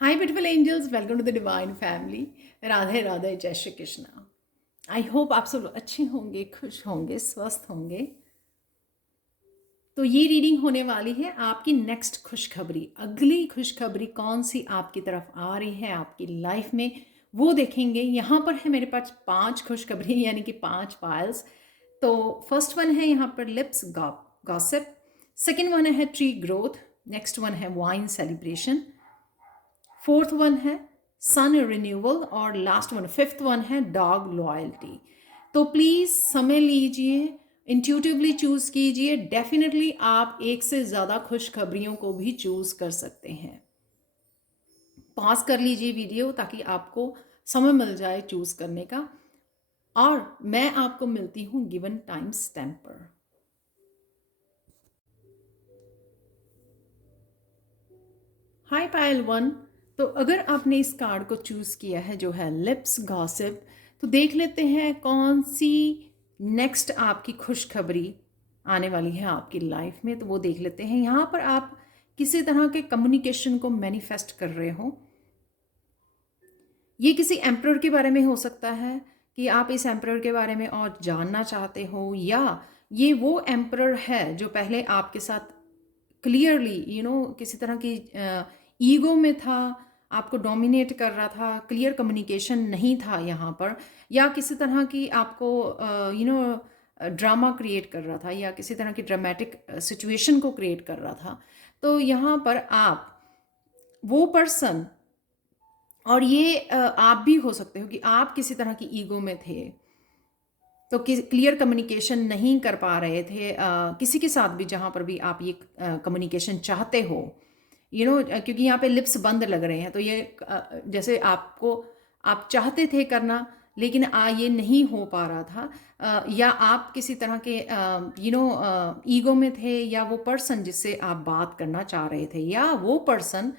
Hi, beautiful angels. Welcome to the Divine Family. Radhe Radhe, जय Shri Krishna. I hope आप सब अच्छे होंगे, खुश होंगे, स्वस्थ होंगे। तो ये रीडिंग होने वाली है आपकी नेक्स्ट खुशखबरी। अगली खुशखबरी कौन सी आपकी तरफ आ रही है आपकी लाइफ में, वो देखेंगे। यहाँ पर है मेरे पास 5 खुशखबरी यानी कि 5 फाइल्स। तो फर्स्ट वन है यहाँ पर लिप्स गॉसिप, सेकेंड वन है ट्री ग्रोथ, नेक्स्ट वन है वाइन सेलिब्रेशन, फोर्थ वन है सन रिन्यूअल और लास्ट वन फिफ्थ वन है डॉग लॉयल्टी। तो प्लीज़ समय लीजिए, इंट्यूटिवली चूज़ कीजिए। डेफिनेटली आप एक से ज़्यादा खुशखबरियों को भी चूज़ कर सकते हैं। पॉज कर लीजिए वीडियो ताकि आपको समय मिल जाए चूज़ करने का। और मैं आपको मिलती हूँ गिवन टाइम स्टैम्प पर। हाय पायल वन। तो अगर आपने इस कार्ड को चूज़ किया है जो है लिप्स गॉसिप, तो देख लेते हैं कौन सी नेक्स्ट आपकी खुशखबरी आने वाली है आपकी लाइफ में। तो वो देख लेते हैं। यहाँ पर आप किसी तरह के कम्युनिकेशन को मैनिफेस्ट कर रहे हो। ये किसी एम्परर के बारे में हो सकता है कि आप इस एम्परर के बारे में और जानना चाहते हो, या ये वो एम्परर है जो पहले आपके साथ क्लियरली किसी तरह की ईगो में था, आपको डोमिनेट कर रहा था, क्लियर कम्युनिकेशन नहीं था यहाँ पर, या किसी तरह की आपको ड्रामा क्रिएट कर रहा था, या किसी तरह की ड्रामेटिक सिचुएशन को क्रिएट कर रहा था। तो यहाँ पर आप वो पर्सन, और ये आप भी हो सकते हो कि आप किसी तरह की ईगो में थे, तो क्लियर कम्युनिकेशन नहीं कर पा रहे थे किसी के साथ भी, जहाँ पर भी आप ये कम्युनिकेशन चाहते हो, क्योंकि यहाँ पे लिप्स बंद लग रहे हैं। तो ये जैसे आपको आप चाहते थे करना, लेकिन ये नहीं हो पा रहा था, या आप किसी तरह के ईगो में थे, या वो पर्सन जिससे आप बात करना चाह रहे थे, या वो पर्सन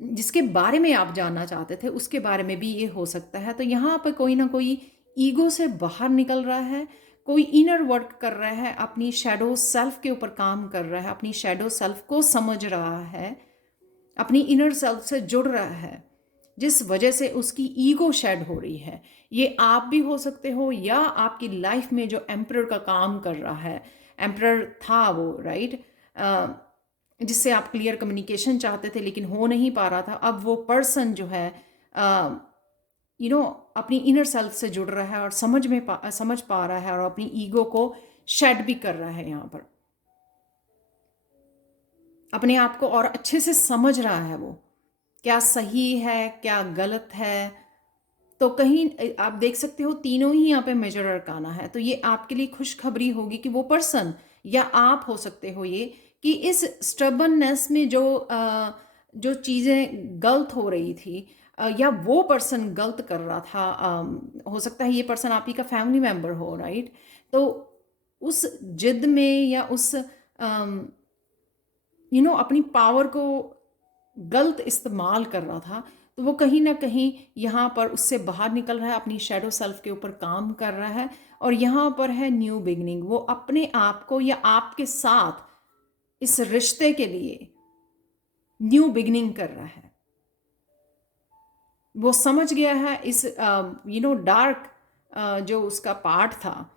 जिसके बारे में आप जानना चाहते थे उसके बारे में भी ये हो सकता है। तो यहाँ पर कोई ना कोई ईगो से बाहर निकल रहा है, कोई इनर वर्क कर रहा है, अपनी शैडो सेल्फ के ऊपर काम कर रहा है, अपनी शैडो सेल्फ को समझ रहा है, अपनी इनर सेल्फ से जुड़ रहा है, जिस वजह से उसकी ईगो शेड हो रही है। ये आप भी हो सकते हो, या आपकी लाइफ में जो एम्परर का काम कर रहा है, एम्परर था वो, राइट, जिससे आप क्लियर कम्युनिकेशन चाहते थे लेकिन हो नहीं पा रहा था। अब वो पर्सन जो है अपनी इनर सेल्फ से जुड़ रहा है और समझ पा रहा है, और अपनी ईगो को शेड भी कर रहा है। यहाँ पर अपने आप को और अच्छे से समझ रहा है, वो क्या सही है क्या गलत है। तो कहीं आप देख सकते हो तीनों ही यहाँ पे मेजर अरकाना है। तो ये आपके लिए खुशखबरी होगी कि वो पर्सन, या आप हो सकते हो ये, कि इस स्टबननेस में जो चीज़ें गलत हो रही थी, या वो पर्सन गलत कर रहा था, हो सकता है ये पर्सन आप ही का फैमिली मेम्बर हो, राइट। तो उस जिद में, या उस अपनी पावर को गलत इस्तेमाल कर रहा था, तो वो कहीं ना कहीं यहाँ पर उससे बाहर निकल रहा है, अपनी शैडो सेल्फ के ऊपर काम कर रहा है। और यहाँ पर है न्यू बिगनिंग। वो अपने आप को या आपके साथ इस रिश्ते के लिए न्यू बिगनिंग कर रहा है। वो समझ गया है इस डार्क जो उसका पार्ट था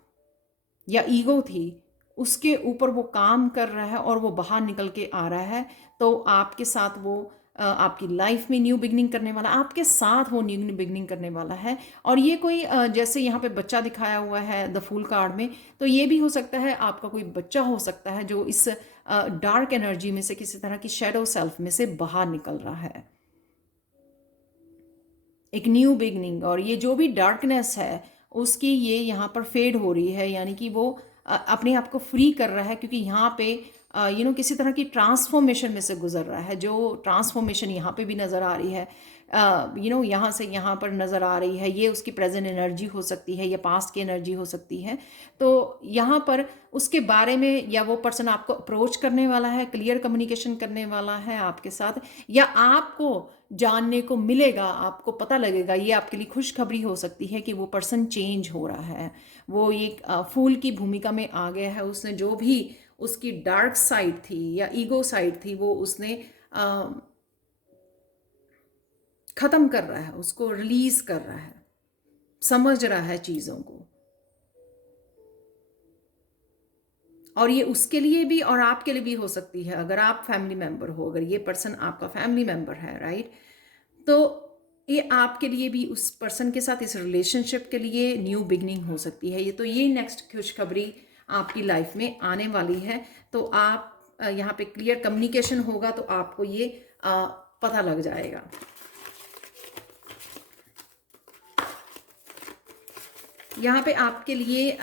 या ईगो थी, उसके ऊपर वो काम कर रहा है और वो बाहर निकल के आ रहा है। तो आपके साथ वो आपकी लाइफ में न्यू बिगनिंग करने वाला, आपके साथ वो न्यू बिगनिंग करने वाला है। और ये कोई जैसे यहाँ पे बच्चा दिखाया हुआ है द फूल कार्ड में, तो ये भी हो सकता है आपका कोई बच्चा हो सकता है जो इस डार्क एनर्जी में से, किसी तरह की शेडो सेल्फ में से बाहर निकल रहा है, एक न्यू बिगनिंग। और ये जो भी डार्कनेस है उसकी ये यहाँ पर फेड हो रही है, यानी कि वो अपने आप को फ्री कर रहा है, क्योंकि यहाँ पे किसी तरह की ट्रांसफॉर्मेशन में से गुजर रहा है। जो ट्रांसफॉर्मेशन यहाँ पे भी नज़र आ रही है, यहाँ से यहाँ पर नज़र आ रही है, ये उसकी प्रेजेंट एनर्जी हो सकती है या पास्ट की एनर्जी हो सकती है। तो यहाँ पर उसके बारे में, या वो पर्सन आपको अप्रोच करने वाला है, क्लियर कम्युनिकेशन करने वाला है आपके साथ, या आपको जानने को मिलेगा, आपको पता लगेगा। ये आपके लिए खुशखबरी हो सकती है कि वो पर्सन चेंज हो रहा है, वो एक फूल की भूमिका में आ गया है। उसने जो भी उसकी डार्क साइड थी या ईगो साइड थी, वो उसने ख़त्म कर रहा है, उसको रिलीज़ कर रहा है, समझ रहा है चीज़ों को। और ये उसके लिए भी और आपके लिए भी हो सकती है, अगर आप फैमिली मेंबर हो, अगर ये पर्सन आपका फैमिली मेंबर है, राइट? तो ये आपके लिए भी, उस पर्सन के साथ, इस रिलेशनशिप के लिए न्यू बिगनिंग हो सकती है। ये नेक्स्ट खुशखबरी आपकी लाइफ में आने वाली है। तो आप यहाँ पे क्लियर कम्युनिकेशन होगा तो आपको ये पता लग जाएगा। यहाँ पे आपके लिए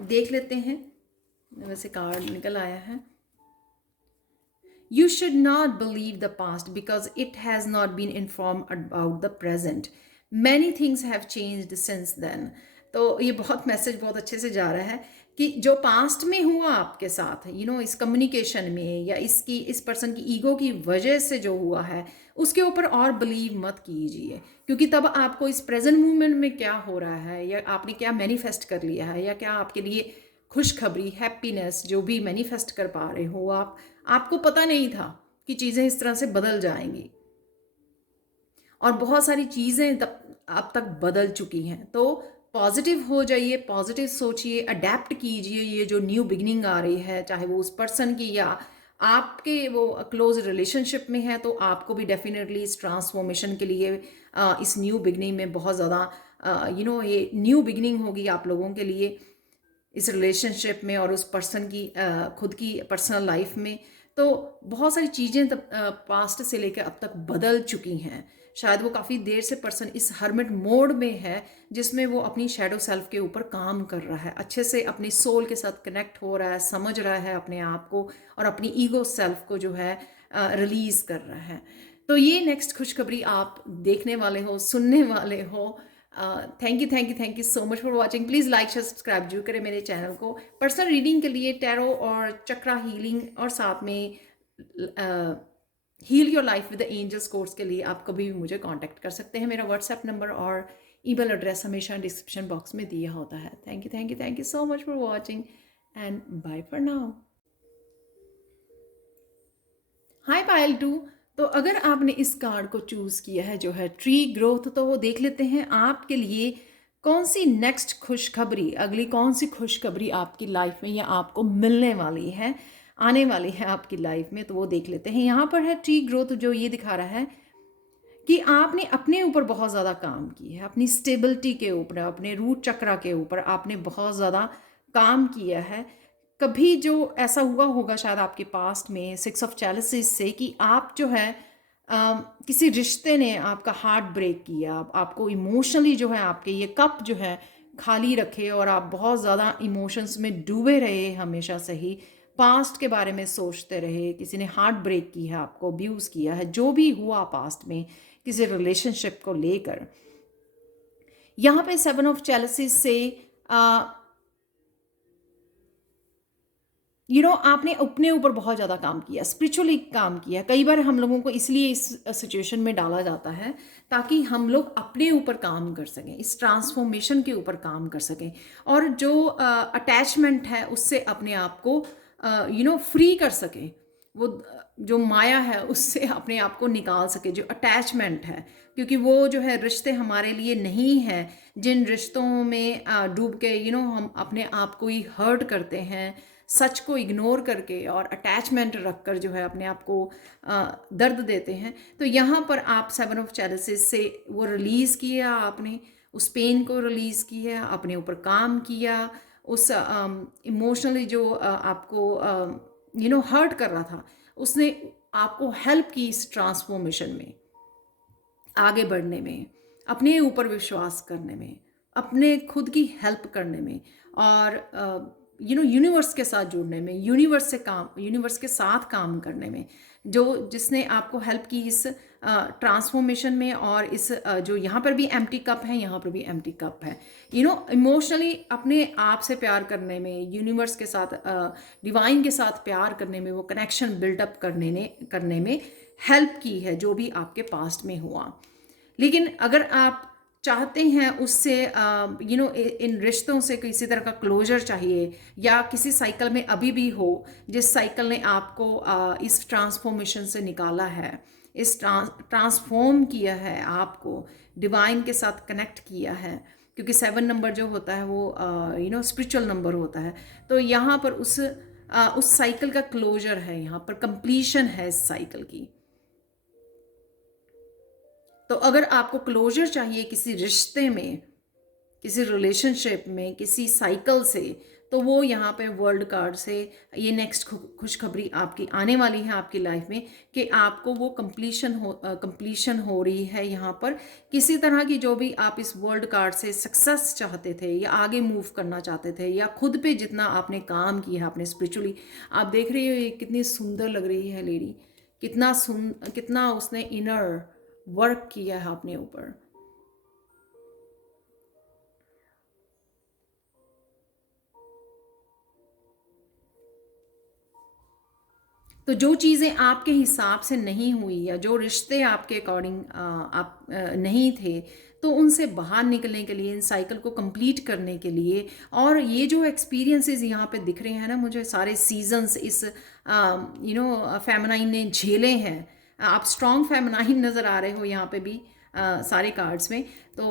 देख लेते हैं, वैसे कार्ड निकल आया है। You should not believe the past because it has not been informed about the present. Many things have changed since then. तो ये बहुत मैसेज बहुत अच्छे से जा रहा है कि जो पास्ट में हुआ आपके साथ, इस कम्युनिकेशन में या इस पर्सन की ईगो की वजह से जो हुआ है, उसके ऊपर और बिलीव मत कीजिए, क्योंकि तब आपको इस प्रेजेंट मोमेंट में क्या हो रहा है, या आपने क्या मैनिफेस्ट कर लिया है, या क्या आपके लिए खुशखबरी, हैप्पीनेस जो भी मैनिफेस्ट कर पा रहे हो आपको पता नहीं था कि चीज़ें इस तरह से बदल जाएंगी। और बहुत सारी चीज़ें अब तक बदल चुकी हैं। तो पॉजिटिव हो जाइए, पॉजिटिव सोचिए, अडेप्ट कीजिए ये जो न्यू बिगनिंग आ रही है, चाहे वो उस पर्सन की या आपके वो क्लोज रिलेशनशिप में है, तो आपको भी डेफिनेटली इस ट्रांसफॉर्मेशन के लिए इस न्यू बिगनिंग में बहुत ज़्यादा ये न्यू बिगनिंग होगी आप लोगों के लिए इस रिलेशनशिप में और उस पर्सन की खुद की पर्सनल लाइफ में। तो बहुत सारी चीज़ें तब पास्ट से लेकर अब तक बदल चुकी हैं। शायद वो काफ़ी देर से पर्सन इस हर्मिट मोड में है, जिसमें वो अपनी शैडो सेल्फ के ऊपर काम कर रहा है, अच्छे से अपनी सोल के साथ कनेक्ट हो रहा है, समझ रहा है अपने आप को और अपनी ईगो सेल्फ को जो है रिलीज़ कर रहा है। तो ये नेक्स्ट खुशखबरी आप देखने वाले हो, सुनने वाले हो। Thank you so much for watching. Please like share subscribe जरूर करें मेरे चैनल को। पर्सनल रीडिंग के लिए टैरो और चक्रा हीलिंग और साथ में heal your life with the angels course के लिए आप कभी भी मुझे कांटेक्ट कर सकते हैं। मेरा व्हाट्सएप नंबर और ईमेल एड्रेस हमेशा डिस्क्रिप्शन बॉक्स में दिया होता है। Thank you so much for watching and bye for now. Hi Payal 2। तो अगर आपने इस कार्ड को चूज़ किया है जो है ट्री ग्रोथ, तो वो देख लेते हैं आपके लिए कौन सी नेक्स्ट खुशखबरी, अगली कौन सी खुशखबरी आपकी लाइफ में या आपको मिलने वाली है, आने वाली है आपकी लाइफ में। तो वो देख लेते हैं। यहाँ पर है ट्री ग्रोथ, जो ये दिखा रहा है कि आपने अपने ऊपर बहुत ज़्यादा काम किया है, अपनी स्टेबिलिटी के ऊपर, अपने रूट चक्रा के ऊपर आपने बहुत ज़्यादा काम किया है। कभी जो ऐसा हुआ होगा शायद आपके पास्ट में 6 ऑफ चैलिसेस से कि आप जो है किसी रिश्ते ने आपका हार्ट ब्रेक किया, आपको इमोशनली जो है आपके ये कप जो है खाली रखे और आप बहुत ज़्यादा इमोशंस में डूबे रहे, हमेशा से ही पास्ट के बारे में सोचते रहे, किसी ने हार्ट ब्रेक किया है, आपको अब्यूज़ किया है, जो भी हुआ पास्ट में किसी रिलेशनशिप को लेकर। यहाँ पे 7 ऑफ चैलिसेस से आपने अपने ऊपर बहुत ज़्यादा काम किया, स्पिरिचुअली काम किया। कई बार हम लोगों को इसलिए इस सिचुएशन में डाला जाता है ताकि हम लोग अपने ऊपर काम कर सकें, इस ट्रांसफॉर्मेशन के ऊपर काम कर सकें और जो अटैचमेंट है उससे अपने आप को फ्री कर सकें। वो जो माया है उससे अपने आप को निकाल सके, जो अटैचमेंट है, क्योंकि वो जो है रिश्ते हमारे लिए नहीं है। जिन रिश्तों में डूब के हम अपने आप को ही हर्ट करते हैं, सच को इग्नोर करके और अटैचमेंट रखकर जो है अपने आप को दर्द देते हैं। तो यहाँ पर आप 7 ऑफ चैलिसेस से वो रिलीज़ किया, आपने उस पेन को रिलीज़ किया, अपने ऊपर काम किया, उस इमोशनली जो आपको हर्ट कर रहा था, उसने आपको हेल्प की इस ट्रांसफॉर्मेशन में, आगे बढ़ने में, अपने ऊपर विश्वास करने में, अपने खुद की हेल्प करने में और यूनिवर्स के साथ जुड़ने में, यूनिवर्स के साथ काम करने में, जिसने आपको हेल्प की इस ट्रांसफॉर्मेशन में। और इस जो यहाँ पर भी एम्प्टी कप है, यहाँ पर भी एम्प्टी कप है, इमोशनली अपने आप से प्यार करने में, यूनिवर्स के साथ, डिवाइन के साथ प्यार करने में, वो कनेक्शन बिल्डअप करने में हेल्प की है जो भी आपके पास्ट में हुआ। लेकिन अगर आप चाहते हैं उससे इन रिश्तों से किसी तरह का क्लोजर चाहिए, या किसी साइकिल में अभी भी हो जिस साइकिल ने आपको इस ट्रांसफॉर्मेशन से निकाला है, इस ट्रांसफॉर्म किया है, आपको डिवाइन के साथ कनेक्ट किया है, क्योंकि 7 नंबर जो होता है वो स्पिरिचुअल नंबर होता है। तो यहाँ पर उस साइकिल का क्लोजर है, यहाँ पर कंप्लीशन है इस साइकिल की। तो अगर आपको क्लोजर चाहिए किसी रिश्ते में, किसी रिलेशनशिप में, किसी साइकिल से, तो वो यहाँ पे वर्ल्ड कार्ड से ये नेक्स्ट खुशखबरी आपकी आने वाली है आपकी लाइफ में, कि आपको वो कंप्लीशन हो रही है यहाँ पर। किसी तरह की जो भी आप इस वर्ल्ड कार्ड से सक्सेस चाहते थे, या आगे मूव करना चाहते थे, या खुद पे जितना आपने काम किया है आपने स्पिरिचुअली, आप देख रही हो ये कितनी सुंदर लग रही है लेडी, कितना उसने इनर वर्क किया है अपने ऊपर। तो जो चीज़ें आपके हिसाब से नहीं हुई, या जो रिश्ते आपके अकॉर्डिंग आप नहीं थे, तो उनसे बाहर निकलने के लिए, इन साइकिल को कंप्लीट करने के लिए, और ये जो एक्सपीरियंसेस यहाँ पे दिख रहे हैं ना मुझे, सारे सीजन्स इस फेमिनाइन ने झेले हैं। आप स्ट्रॉन्ग फेमिनाइन नज़र आ रहे हो यहाँ पे भी सारे कार्ड्स में। तो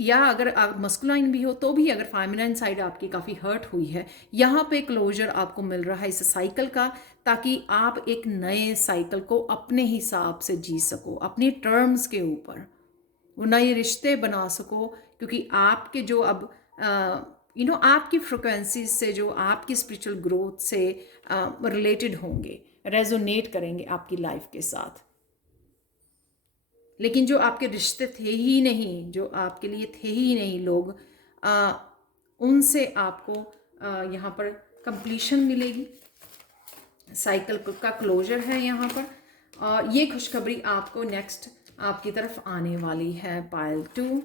या अगर आप मस्कुलाइन भी हो तो भी, अगर फेमिनाइन साइड आपकी काफ़ी हर्ट हुई है, यहाँ पे क्लोजर आपको मिल रहा है इस साइकिल का, ताकि आप एक नए साइकिल को अपने हिसाब से जी सको, अपने टर्म्स के ऊपर वो नए रिश्ते बना सको। क्योंकि आपके जो अब आपकी फ्रिक्वेंसी से, जो आपकी स्पिरिचुअल ग्रोथ से रिलेटेड होंगे, रेजोनेट करेंगे आपकी लाइफ के साथ। लेकिन जो आपके रिश्ते थे ही नहीं, जो आपके लिए थे ही नहीं लोग, उनसे आपको यहाँ पर कंप्लीशन मिलेगी, साइकिल का क्लोजर है यहाँ पर। और ये खुशखबरी आपको नेक्स्ट आपकी तरफ आने वाली है पायल 2।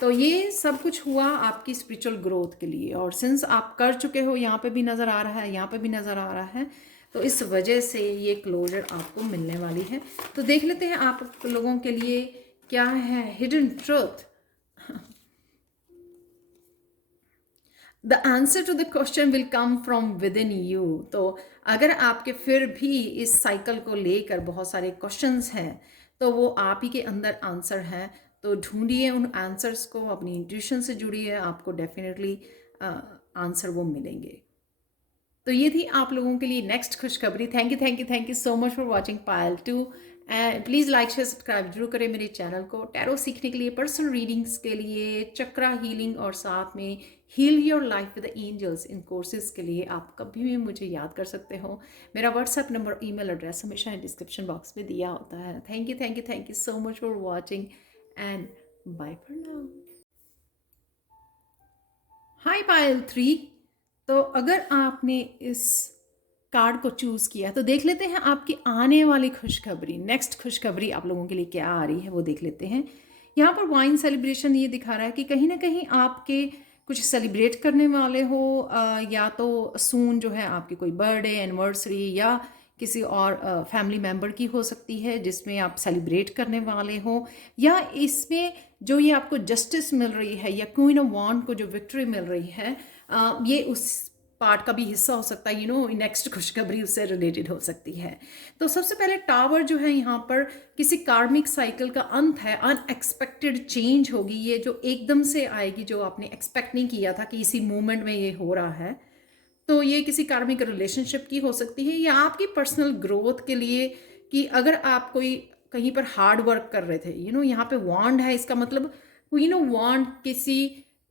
तो ये सब कुछ हुआ आपकी स्पिरिचुअल ग्रोथ के लिए, और सिंस आप कर चुके हो, यहाँ पे भी नज़र आ रहा है, यहाँ पे भी नज़र आ रहा है, तो इस वजह से ये क्लोजर आपको मिलने वाली है। तो देख लेते हैं आप लोगों के लिए क्या है hidden truth. The answer to the question will come from within you. तो अगर आपके फिर भी इस साइकिल को लेकर बहुत सारे क्वेश्चंस हैं, तो वो आप ही के अंदर आंसर हैं। तो ढूंढिए उन आंसर्स को, अपनी इंट्यूशन से जुड़िए, आपको डेफिनेटली आंसर वो मिलेंगे। तो ये थी आप लोगों के लिए नेक्स्ट खुशखबरी। Thank you so much for watching Payal 2। And please like share subscribe जरूर करें मेरे चैनल को, टैरो सीखने के लिए, पर्सनल रीडिंग्स के लिए, चक्रा हीलिंग, और साथ में heal your life with the angels, इन कोर्सेज के लिए आप कभी भी मुझे याद कर सकते हो। मेरा व्हाट्सएप नंबर, ईमेल एड्रेस हमेशा डिस्क्रिप्शन बॉक्स में दिया होता है। Thank you so much for watching, and bye for now. Hi Payal 3। तो अगर आपने इस कार्ड को चूज़ किया, तो देख लेते हैं आपकी आने वाली खुशखबरी, नेक्स्ट खुशखबरी आप लोगों के लिए क्या आ रही है, वो देख लेते हैं। यहाँ पर वाइन सेलिब्रेशन ये दिखा रहा है कि कहीं ना कहीं आपके कुछ सेलिब्रेट करने वाले हो, या तो सून जो है आपकी कोई बर्थडे, एनिवर्सरी, या किसी और फैमिली मेम्बर की हो सकती है जिसमें आप सेलिब्रेट करने वाले हो, या इसमें जो ये आपको जस्टिस मिल रही है, या क्वीन ऑफ वॉन्ड को जो विक्ट्री मिल रही है, ये उस पार्ट का भी हिस्सा हो सकता है। नेक्स्ट खुशखबरी उससे रिलेटेड हो सकती है। तो सबसे पहले टावर जो है यहाँ पर किसी कार्मिक साइकिल का अंत है, अनएक्सपेक्टेड चेंज होगी, ये जो एकदम से आएगी, जो आपने एक्सपेक्ट नहीं किया था कि इसी मोमेंट में ये हो रहा है। तो ये किसी कार्मिक रिलेशनशिप की हो सकती है, या आपकी पर्सनल ग्रोथ के लिए, कि अगर आप कोई कहीं पर हार्ड वर्क कर रहे थे, यहाँ पे वॉन्ड है, इसका मतलब वॉन्ड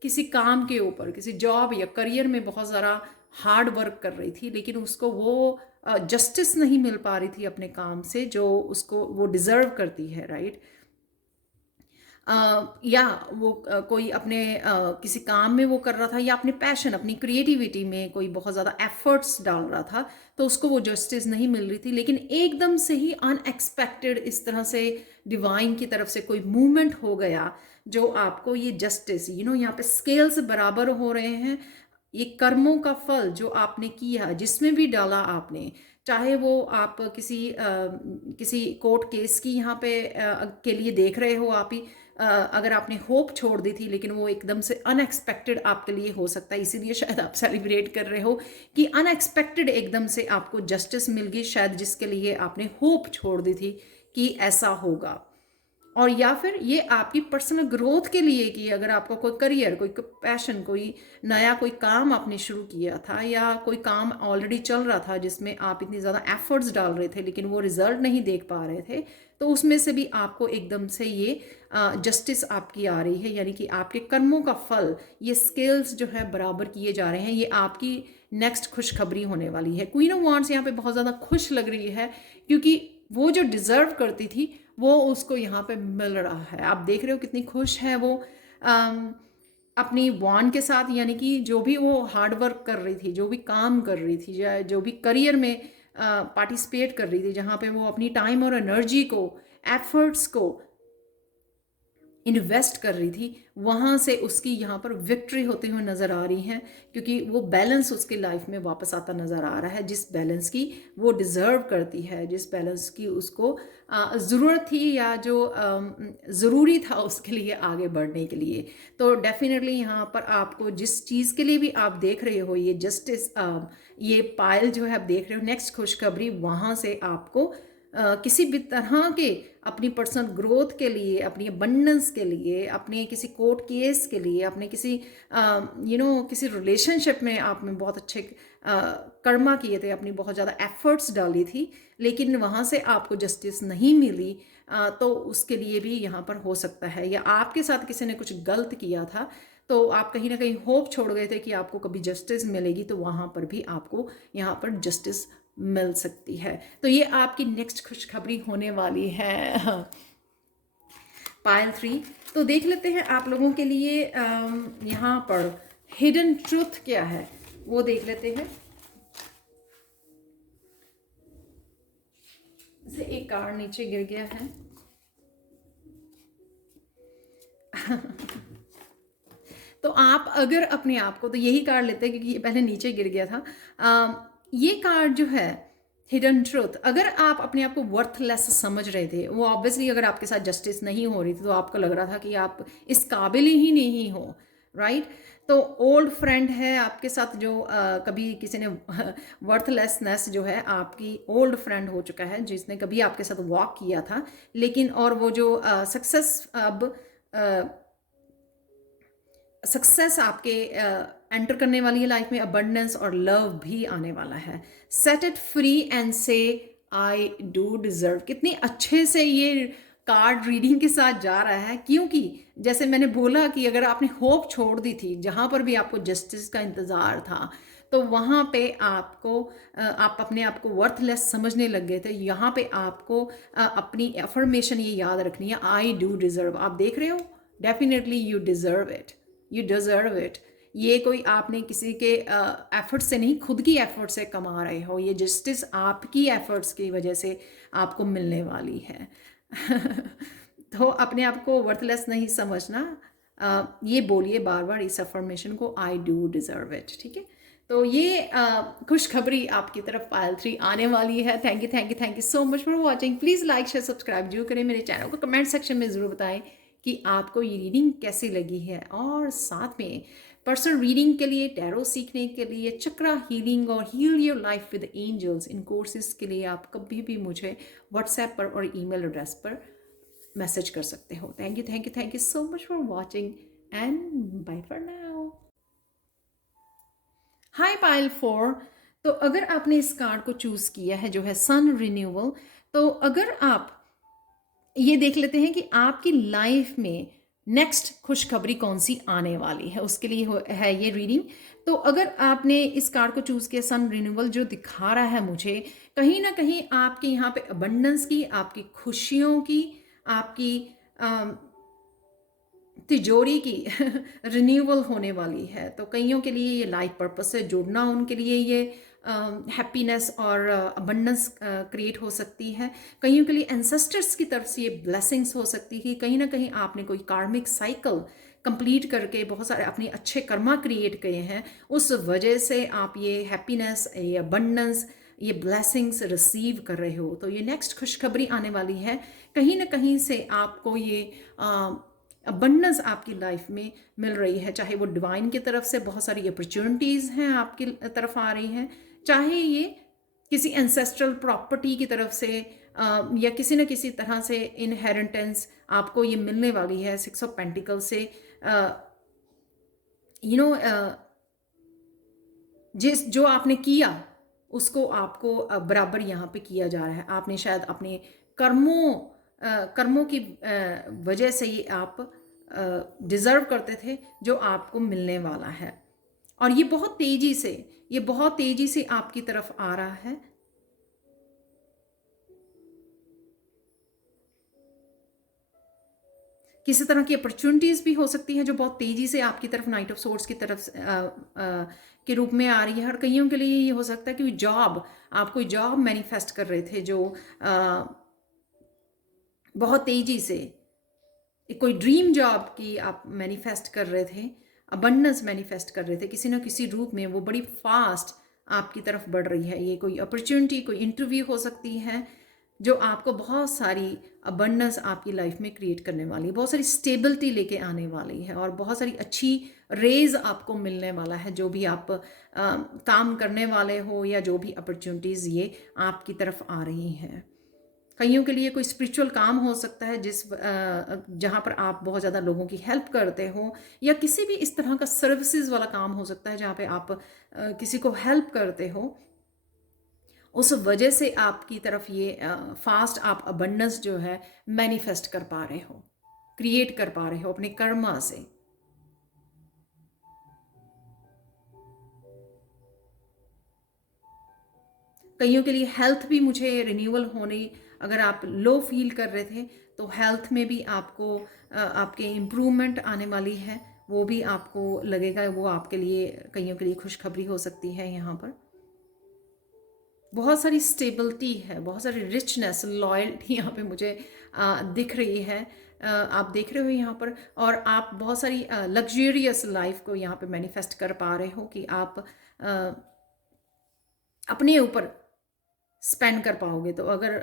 किसी काम के ऊपर, किसी जॉब या करियर में बहुत ज़्यादा हार्ड वर्क कर रही थी, लेकिन उसको वो जस्टिस नहीं मिल पा रही थी अपने काम से, जो उसको वो डिज़र्व करती है, राइट। या वो कोई अपने किसी काम में वो कर रहा था, या अपने पैशन, अपनी क्रिएटिविटी में कोई बहुत ज़्यादा एफर्ट्स डाल रहा था, तो उसको वो जस्टिस नहीं मिल रही थी। लेकिन एकदम से ही अनएक्सपेक्टेड इस तरह से डिवाइन की तरफ से कोई मूवमेंट हो गया, जो आपको ये जस्टिस, यहाँ पे स्केल्स बराबर हो रहे हैं। ये कर्मों का फल जो आपने किया, जिसमें भी डाला आपने, चाहे वो आप किसी कोर्ट केस की यहाँ पे के लिए देख रहे हो, आप ही अगर आपने होप छोड़ दी थी लेकिन वो एकदम से अनएक्सपेक्टेड आपके लिए हो सकता है, इसीलिए शायद आप सेलिब्रेट कर रहे हो कि अनएक्सपेक्टेड एकदम से आपको जस्टिस मिल गई, शायद जिसके लिए आपने होप छोड़ दी थी कि ऐसा होगा। और या फिर ये आपकी पर्सनल ग्रोथ के लिए कि अगर आपका कोई करियर, कोई पैशन, कोई नया कोई काम आपने शुरू किया था या कोई काम ऑलरेडी चल रहा था जिसमें आप इतनी ज़्यादा एफर्ट्स डाल रहे थे लेकिन वो रिजल्ट नहीं देख पा रहे थे, तो उसमें से भी आपको एकदम से ये जस्टिस आपकी आ रही है, यानी कि आपके कर्मों का फल, ये स्केल्स जो है बराबर किए जा रहे हैं। ये आपकी नेक्स्ट खुशखबरी होने वाली है। क्वीन ऑफ वांड्स यहाँ पे बहुत ज़्यादा खुश लग रही है क्योंकि वो जो डिज़र्व करती थी वो उसको यहाँ पे मिल रहा है। आप देख रहे हो कितनी खुश है वो अपनी वॉन्ड के साथ, यानी कि जो भी वो हार्ड वर्क कर रही थी, जो भी काम कर रही थी या जो भी करियर में पार्टिसिपेट कर रही थी, जहाँ पे वो अपनी टाइम और एनर्जी को, एफर्ट्स को इन्वेस्ट कर रही थी, वहाँ से उसकी यहाँ पर विक्ट्री होते हुए नज़र आ रही हैं क्योंकि वो बैलेंस उसकी लाइफ में वापस आता नज़र आ रहा है, जिस बैलेंस की वो डिज़र्व करती है, जिस बैलेंस की उसको ज़रूरत थी या जो ज़रूरी था उसके लिए आगे बढ़ने के लिए। तो डेफिनेटली यहाँ पर आपको जिस चीज़ के लिए भी आप देख रहे हो, ये जस्टिस, ये पायल जो है आप देख रहे हो, नेक्स्ट खुशखबरी, वहाँ से आपको किसी भी तरह के अपनी पर्सनल ग्रोथ के लिए, अपनी अबंडेंस के लिए, अपने किसी कोर्ट केस के लिए, अपने किसी किसी रिलेशनशिप में आपने बहुत अच्छे कर्मा किए थे, अपनी बहुत ज़्यादा एफर्ट्स डाली थी लेकिन वहाँ से आपको जस्टिस नहीं मिली, तो उसके लिए भी यहाँ पर हो सकता है, या आपके साथ किसी ने कुछ गलत किया था तो आप कहीं ना कहीं होप छोड़ गए थे कि आपको कभी जस्टिस मिलेगी, तो वहाँ पर भी आपको यहाँ पर जस्टिस मिल सकती है। तो ये आपकी नेक्स्ट खुशखबरी होने वाली है पायल 3। तो देख लेते हैं आप लोगों के लिए यहाँ पर हिडन ट्रूथ क्या है वो देख लेते हैं। इसे एक कार्ड नीचे गिर गया है तो आप अगर अपने आप को, तो यही कार्ड लेते हैं क्योंकि ये पहले नीचे गिर गया था। ये कार्ड जो है हिडन ट्रूथ, अगर आप अपने आप को वर्थलेस समझ रहे थे, वो ऑब्वियसली अगर आपके साथ जस्टिस नहीं हो रही थी तो आपको लग रहा था कि आप इस काबिल ही नहीं हो, राइट। तो ओल्ड फ्रेंड है आपके साथ जो कभी किसी ने वर्थलेसनेस जो है आपकी ओल्ड फ्रेंड हो चुका है जिसने कभी आपके साथ वॉक किया था, लेकिन और वो जो सक्सेस अब सक्सेस आपके एंटर करने वाली है लाइफ में, अबंडेंस और लव भी आने वाला है। सेट इट फ्री एंड से आई डू डिजर्व। कितनी अच्छे से ये कार्ड रीडिंग के साथ जा रहा है, क्योंकि जैसे मैंने बोला कि अगर आपने होप छोड़ दी थी, जहाँ पर भी आपको जस्टिस का इंतज़ार था, तो वहाँ पे आपको आप अपने आप को वर्थलेस समझने लग गए थे। यहाँ पे आपको अपनी एफर्मेशन ये याद रखनी है, आई डू डिज़र्व। आप देख रहे हो, definitely you deserve it, you deserve it. ये कोई आपने किसी के एफर्ट से नहीं, खुद की एफर्ट से कमा रहे हो। ये जस्टिस आपकी एफर्ट्स की वजह से आपको मिलने वाली है तो अपने आप को वर्थलेस नहीं समझना। ये बोलिए बार बार इस अफर्मेशन को, आई डू डिज़र्व इट, ठीक है। तो ये खुशखबरी आपकी तरफ पायल 3 आने वाली है। Thank you thank you thank you so much for watching. Please like share subscribe जरूर करें मेरे चैनल को। कमेंट सेक्शन में ज़रूर बताएं कि आपको ये रीडिंग कैसी लगी है, और साथ में पर्सनल रीडिंग के लिए, टैरो सीखने के लिए, चक्रा हीलिंग और heal your life with angels, इन कोर्सेज के लिए आप कभी भी मुझे व्हाट्सएप पर और ईमेल एड्रेस पर मैसेज कर सकते हो। Thank you so much for watching and bye for now. Hi pile 4। तो अगर आपने इस कार्ड को चूज़ किया है जो है सन रिन्यूअल, तो अगर आप ये देख लेते हैं कि आपकी लाइफ में नेक्स्ट खुशखबरी कौन सी आने वाली है, उसके लिए है ये रीडिंग। तो अगर आपने इस कार्ड को चूज़ किया, सन रिन्यूअल जो दिखा रहा है मुझे, कहीं ना कहीं आपके यहाँ पे अबंडेंस की, आपकी खुशियों की, आपकी तिजोरी की रिन्यूअल होने वाली है। तो कईयों के लिए ये लाइफ पर्पस से जुड़ना, उनके लिए ये हैप्पीनेस और अबंडेंस क्रिएट हो सकती है। कईयों के लिए एंसेस्टर्स की तरफ से ये ब्लेसिंग्स हो सकती है। कहीं ना कहीं आपने कोई कार्मिक साइकिल कंप्लीट करके बहुत सारे अपने अच्छे कर्मा क्रिएट किए हैं, उस वजह से आप ये हैप्पीनेस, ये अबंडेंस, ये ब्लेसिंग्स रिसीव कर रहे हो। तो ये नेक्स्ट खुशखबरी आने वाली है। कहीं ना कहीं से आपको ये अबंडेंस आपकी लाइफ में मिल रही है, चाहे वो डिवाइन की तरफ से बहुत सारी अपॉर्चुनिटीज़ हैं आपकी तरफ आ रही हैं, चाहे ये किसी एंसेस्ट्रल प्रॉपर्टी की तरफ से या किसी न किसी तरह से इनहेरिटेंस आपको ये मिलने वाली है 6 ऑफ पेंटिकल से। यू नो जिस जो आपने किया उसको आपको बराबर यहाँ पे किया जा रहा है। आपने शायद अपने कर्मों की वजह से ही आप डिज़र्व करते थे जो आपको मिलने वाला है, और ये बहुत तेज़ी से आपकी तरफ आ रहा है। किसी तरह की अपॉर्चुनिटीज़ भी हो सकती है जो बहुत तेज़ी से आपकी तरफ नाइट ऑफ सोर्ड्स की तरफ के रूप में आ रही है। और कईयों के लिए ये हो सकता है कि आप कोई जॉब मैनिफेस्ट कर रहे थे जो बहुत तेज़ी से, कोई ड्रीम जॉब की आप मैनिफेस्ट कर रहे थे, अबंडेंस मैनिफेस्ट कर रहे थे, किसी न किसी रूप में वो बड़ी फास्ट आपकी तरफ बढ़ रही है। ये कोई अपॉर्चुनिटी, कोई इंटरव्यू हो सकती है जो आपको बहुत सारी अबंडेंस आपकी लाइफ में क्रिएट करने वाली है, बहुत सारी स्टेबिलिटी लेके आने वाली है, और बहुत सारी अच्छी रेज आपको मिलने वाला है। जो भी आप काम करने वाले हो या जो भी अपॉर्चुनिटीज़ ये आपकी तरफ आ रही हैं। कईयों के लिए कोई स्पिरिचुअल काम हो सकता है जहाँ पर आप बहुत ज़्यादा लोगों की हेल्प करते हो, या किसी भी इस तरह का सर्विसेज वाला काम हो सकता है जहाँ पे आप किसी को हेल्प करते हो। उस वजह से आपकी तरफ ये फास्ट आप अबंडेंस जो है मैनिफेस्ट कर पा रहे हो, क्रिएट कर पा रहे हो अपने कर्मा से। कईयों के लिए हेल्थ भी मुझे रिन्यूअल होने, अगर आप लो फील कर रहे थे तो हेल्थ में भी आपको आपके इम्प्रूवमेंट आने वाली है, वो भी आपको लगेगा, वो आपके लिए कईयों के लिए खुशखबरी हो सकती है। यहाँ पर बहुत सारी स्टेबिलिटी है, बहुत सारी रिचनेस, लॉयल्टी यहाँ पे मुझे दिख रही है। आप देख रहे हो यहाँ पर, और आप बहुत सारी लग्जरियस लाइफ को यहाँ पे मैनिफेस्ट कर पा रहे हो कि आप अपने ऊपर स्पेंड कर पाओगे। तो अगर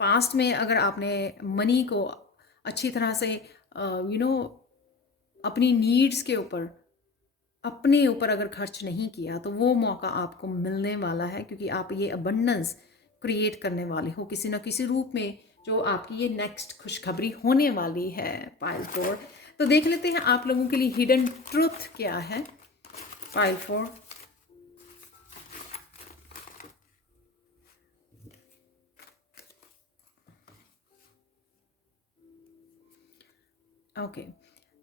पास्ट में अगर आपने मनी को अच्छी तरह से अपनी नीड्स के ऊपर, अपने ऊपर अगर खर्च नहीं किया, तो वो मौका आपको मिलने वाला है, क्योंकि आप ये अबंडेंस क्रिएट करने वाले हो किसी न किसी रूप में, जो आपकी ये नेक्स्ट खुशखबरी होने वाली है। पाइल 4, तो देख लेते हैं आप लोगों के लिए हिडन ट्रुथ क्या है। पाइल 4, ओके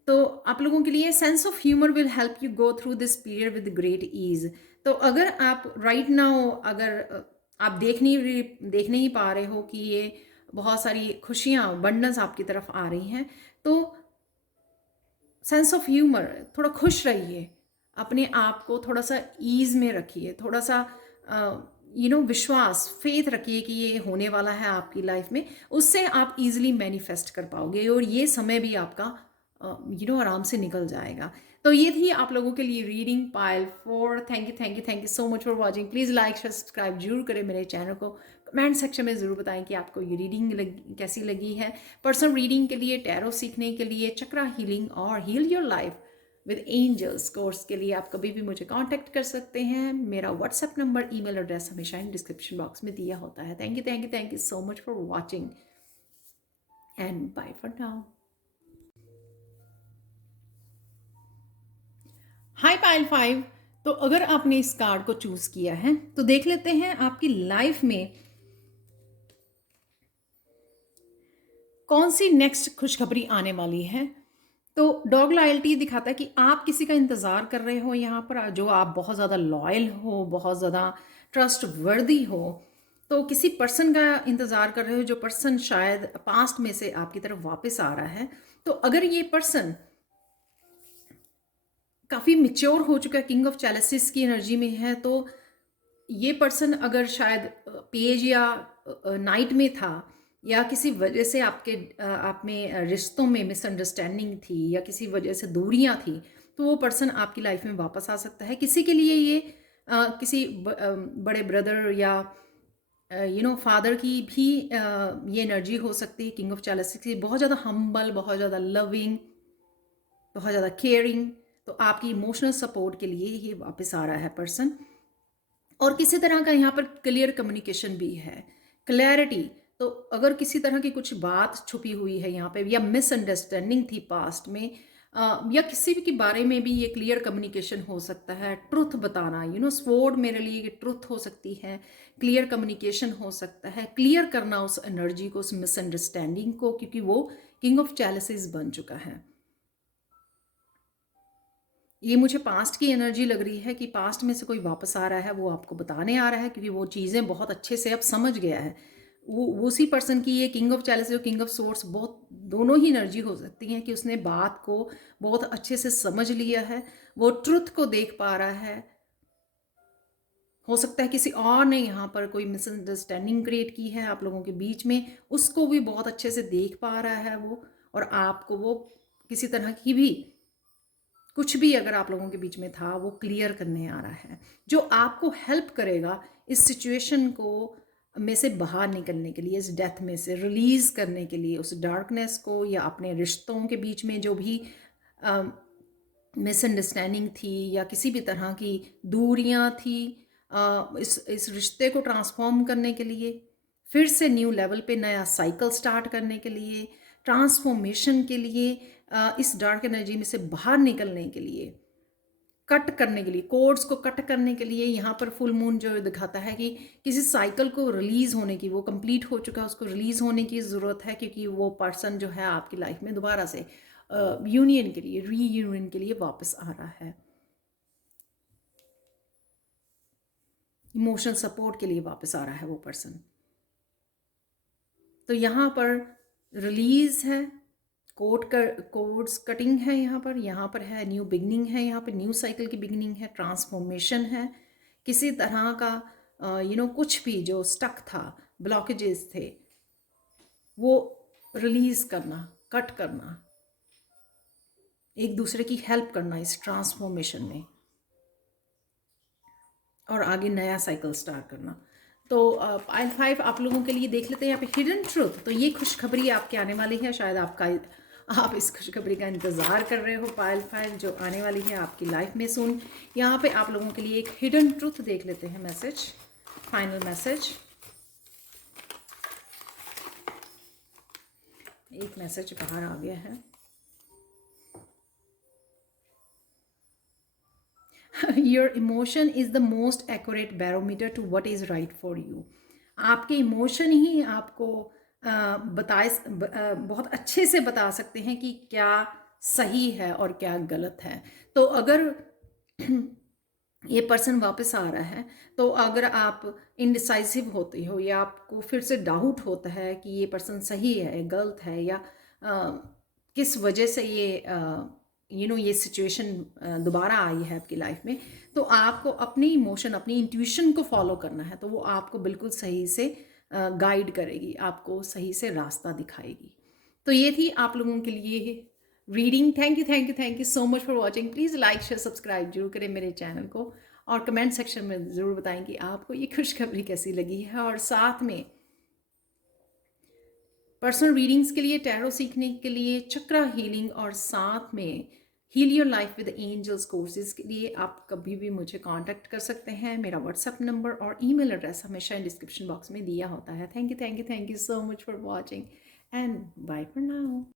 तो आप लोगों के लिए sense of humour will help you go through this period with great ease. तो अगर आप राइट नाउ अगर आप देख नहीं पा रहे हो कि ये बहुत सारी खुशियाँ अबंडेंस आपकी तरफ आ रही हैं, तो सेंस ऑफ ह्यूमर, थोड़ा खुश रहिए, अपने आप को थोड़ा सा ईज में रखिए, थोड़ा सा विश्वास, फेथ रखिए कि ये होने वाला है आपकी लाइफ में। उससे आप इजीली मैनिफेस्ट कर पाओगे, और ये समय भी आपका आराम से निकल जाएगा। तो ये थी आप लोगों के लिए reading pile 4। Thank you so much for watching. Please like share subscribe जरूर करें मेरे चैनल को। कमेंट सेक्शन में ज़रूर बताएं कि आपको ये रीडिंग कैसी लगी है। पर्सनल रीडिंग के लिए, टैरो सीखने के लिए, चक्रा हीलिंग और heal your life with angels course के लिए आप कभी भी मुझे कांटेक्ट कर सकते हैं। मेरा व्हाट्सएप नंबर, ईमेल एड्रेस हमेशा इन डिस्क्रिप्शन बॉक्स में दिया होता है। Thank you so much for watching and bye for now. Hi pile 5, तो अगर आपने इस कार्ड को चूज किया है तो देख लेते हैं आपकी लाइफ में कौन सी नेक्स्ट खुशखबरी आने वाली है। तो डॉग लॉयल्टी दिखाता है कि आप किसी का इंतज़ार कर रहे हो यहाँ पर, जो आप बहुत ज़्यादा लॉयल हो, बहुत ज़्यादा ट्रस्ट वर्दी हो। तो किसी पर्सन का इंतज़ार कर रहे हो, जो पर्सन शायद पास्ट में से आपकी तरफ वापस आ रहा है। तो अगर ये पर्सन काफ़ी मिच्योर हो चुका है, किंग ऑफ चैलेसिस की एनर्जी में है, तो ये पर्सन अगर शायद पेज या नाइट में था, या किसी वजह से आप में रिश्तों में मिसअंडरस्टैंडिंग थी, या किसी वजह से दूरियां थी, तो वो पर्सन आपकी लाइफ में वापस आ सकता है। किसी के लिए ये किसी बड़े ब्रदर या फादर की भी ये एनर्जी हो सकती है। किंग ऑफ चैलेसिस की बहुत ज़्यादा हम्बल, बहुत ज़्यादा लविंग, बहुत ज़्यादा केयरिंग, तो आपकी इमोशनल सपोर्ट के लिए ये वापस आ रहा है पर्सन। और किसी तरह का यहाँ पर क्लियर कम्युनिकेशन भी है, क्लैरिटी। तो अगर किसी तरह की कुछ बात छुपी हुई है यहाँ पे, या मिसअंडरस्टैंडिंग थी पास्ट में, या किसी भी के बारे में भी ये क्लियर कम्युनिकेशन हो सकता है, ट्रुथ बताना, स्वॉर्ड मेरे लिए ये ट्रुथ हो सकती है, क्लियर कम्युनिकेशन हो सकता है, क्लियर करना उस एनर्जी को, उस मिसअंडरस्टैंडिंग को, क्योंकि वो किंग ऑफ चैलेंजेस बन चुका है। ये मुझे पास्ट की एनर्जी लग रही है कि पास्ट में से कोई वापस आ रहा है, वो आपको बताने आ रहा है, क्योंकि वो चीज़ें बहुत अच्छे से अब समझ गया है। वो उसी पर्सन की ये किंग ऑफ चैलेंज और किंग ऑफ सोर्स, बहुत दोनों ही एनर्जी हो सकती हैं कि उसने बात को बहुत अच्छे से समझ लिया है, वो ट्रुथ को देख पा रहा है। हो सकता है किसी और ने यहाँ पर कोई मिसअंडरस्टैंडिंग क्रिएट की है आप लोगों के बीच में, उसको भी बहुत अच्छे से देख पा रहा है वो, और आपको वो किसी तरह की भी कुछ भी अगर आप लोगों के बीच में था वो क्लियर करने आ रहा है, जो आपको हेल्प करेगा इस सिचुएशन को में से बाहर निकलने के लिए, इस डेथ में से रिलीज करने के लिए, उस डार्कनेस को, या अपने रिश्तों के बीच में जो भी मिसअंडरस्टैंडिंग थी या किसी भी तरह की दूरियां थी, इस रिश्ते को ट्रांसफॉर्म करने के लिए, फिर से न्यू लेवल पे नया साइकिल स्टार्ट करने के लिए, ट्रांसफॉर्मेशन के लिए, इस डार्क एनर्जी में से बाहर निकलने के लिए, कट करने के लिए, कोड्स को कट करने के लिए, यहाँ पर फुल मून जो दिखाता है कि किसी साइकिल को रिलीज होने की, वो कंप्लीट हो चुका है, उसको रिलीज होने की ज़रूरत है, क्योंकि वो पर्सन जो है आपकी लाइफ में दोबारा से यूनियन के लिए, रीयूनियन के लिए वापस आ रहा है, इमोशनल सपोर्ट के लिए वापस आ रहा है वो पर्सन। तो यहाँ पर रिलीज है, कोड्स कटिंग है, यहाँ पर है न्यू बिगनिंग है, यहाँ पर न्यू साइकिल की बिगनिंग है, ट्रांसफॉर्मेशन है, किसी तरह का कुछ भी जो स्टक था, ब्लॉकेजेस थे, वो रिलीज करना, कट करना, एक दूसरे की हेल्प करना इस ट्रांसफॉर्मेशन में, और आगे नया साइकिल स्टार्ट करना। तो पाइल 5 आप लोगों के लिए देख लेते हैं यहाँ पे हिडन ट्रूथ। तो ये खुशखबरी आपके आने वाली है, शायद आप इस खुशखबरी का इंतज़ार कर रहे हो, पाइल 5 जो आने वाली है आपकी लाइफ में सुन। यहाँ पे आप लोगों के लिए एक हिडन ट्रूथ देख लेते हैं, मैसेज, फाइनल मैसेज। एक मैसेज बाहर आ गया है। Your emotion is the most accurate barometer to what is right for you. आपके इमोशन ही आपको बहुत अच्छे से बता सकते हैं कि क्या सही है और क्या गलत है। तो अगर ये पर्सन वापस आ रहा है, तो अगर आप इनडिसाइसिव होते हो, या आपको फिर से डाउट होता है कि ये पर्सन सही है, गलत है, या किस वजह से ये सिचुएशन दोबारा आई है आपकी लाइफ में, तो आपको अपनी इमोशन, अपनी इंट्यूशन को फॉलो करना है। तो वो आपको बिल्कुल सही से गाइड करेगी, आपको सही से रास्ता दिखाएगी। तो ये थी आप लोगों के लिए reading. Thank you so much for watching. Please like share subscribe जरूर करें मेरे चैनल को, और कमेंट सेक्शन में ज़रूर बताएं कि आपको ये खुशखबरी कैसी लगी है। और साथ में पर्सनल रीडिंग्स के लिए, टैरो सीखने के लिए, चक्रा हीलिंग, और साथ में heal your life with angels courses के लिए आप कभी भी मुझे कांटेक्ट कर सकते हैं। मेरा व्हाट्सएप नंबर और ईमेल एड्रेस हमेशा डिस्क्रिप्शन बॉक्स में दिया होता है। Thank you so much for watching, and bye for now.